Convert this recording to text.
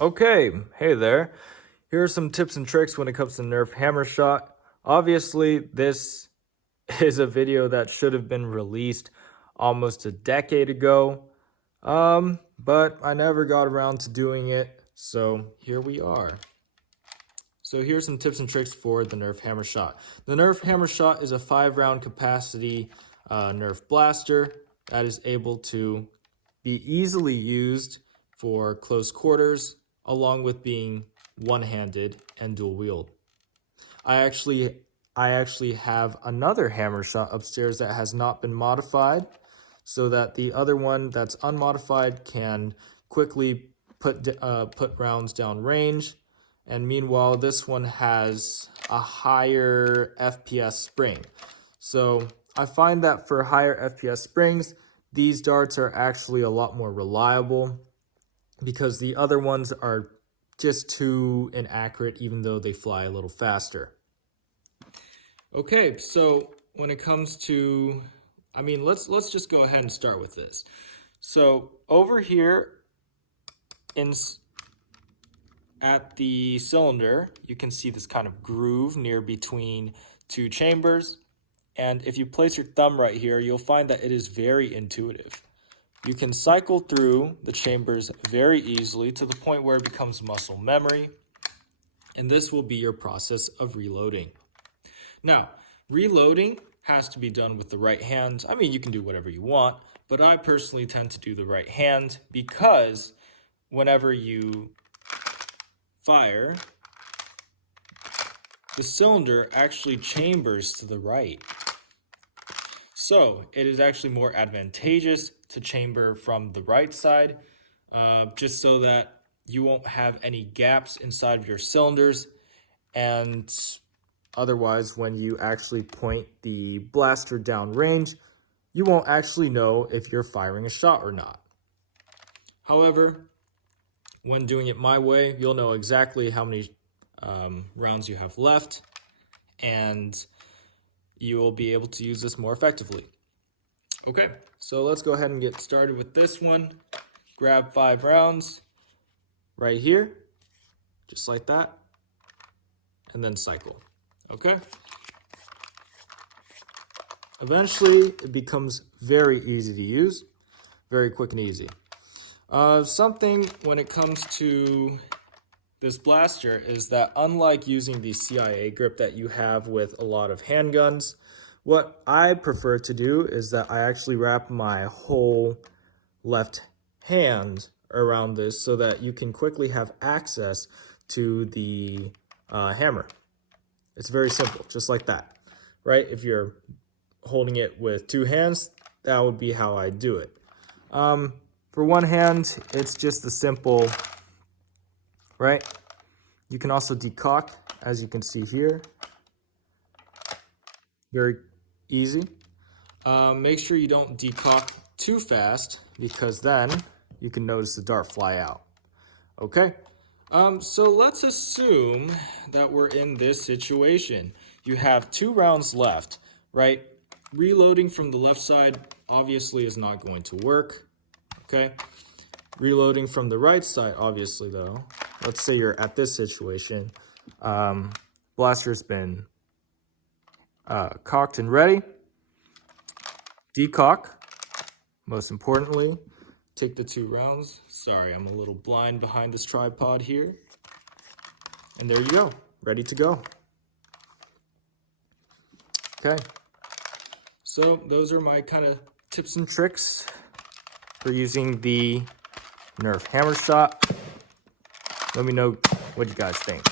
Okay, hey there. Here are some tips and tricks when it comes to Nerf Hammershot. Obviously, this is a video that should have been released almost a decade ago, but I never got around to doing it, so here we are. So here's some tips and tricks for the Nerf Hammershot. The Nerf Hammershot is a 5-round capacity Nerf blaster that is able to be easily used for close quarters, along with being one-handed and dual-wield. I actually have another Hammershot upstairs that has not been modified, so that the other one that's unmodified can quickly put rounds down range. And meanwhile, this one has a higher FPS spring. So I find that for higher FPS springs, these darts are actually a lot more reliable, because the other ones are just too inaccurate, even though they fly a little faster. Okay, so when it comes to, let's just go ahead and start with this. So over here at the cylinder, you can see this kind of groove near between two chambers. And if you place your thumb right here, you'll find that it is very intuitive. You can cycle through the chambers very easily to the point where it becomes muscle memory, and this will be your process of reloading. Now, reloading has to be done with the right hand. You can do whatever you want, but I personally tend to do the right hand because whenever you fire, the cylinder actually chambers to the right. So it is actually more advantageous to chamber from the right side, just so that you won't have any gaps inside of your cylinders, and otherwise when you actually point the blaster down range, you won't actually know if you're firing a shot or not. However, when doing it my way, you'll know exactly how many rounds you have left, and you will be able to use this more effectively. Okay, so let's go ahead and get started with this one. Grab 5 rounds right here, just like that, and then cycle. Okay? Eventually, it becomes very easy to use, very quick and easy. Something when it comes to this blaster is that, unlike using the CIA grip that you have with a lot of handguns, what I prefer to do is that I actually wrap my whole left hand around this so that you can quickly have access to the hammer. It's very simple, just like that, right? If you're holding it with 2 hands, that would be how I do it. For one hand, it's just the simple, right? You can also decock, as you can see here. Very easy. Make sure you don't decock too fast, because then you can notice the dart fly out. Okay? So let's assume that we're in this situation. You have 2 rounds left, right? Reloading from the left side obviously is not going to work. Okay? Reloading from the right side, obviously, though. Let's say you're at this situation. Blaster's been cocked and ready. Decock, most importantly. Take the 2 rounds. Sorry, I'm a little blind behind this tripod here. And there you go, ready to go. Okay, so those are my kind of tips and tricks for using the Nerf Hammershot. Let me know what you guys think.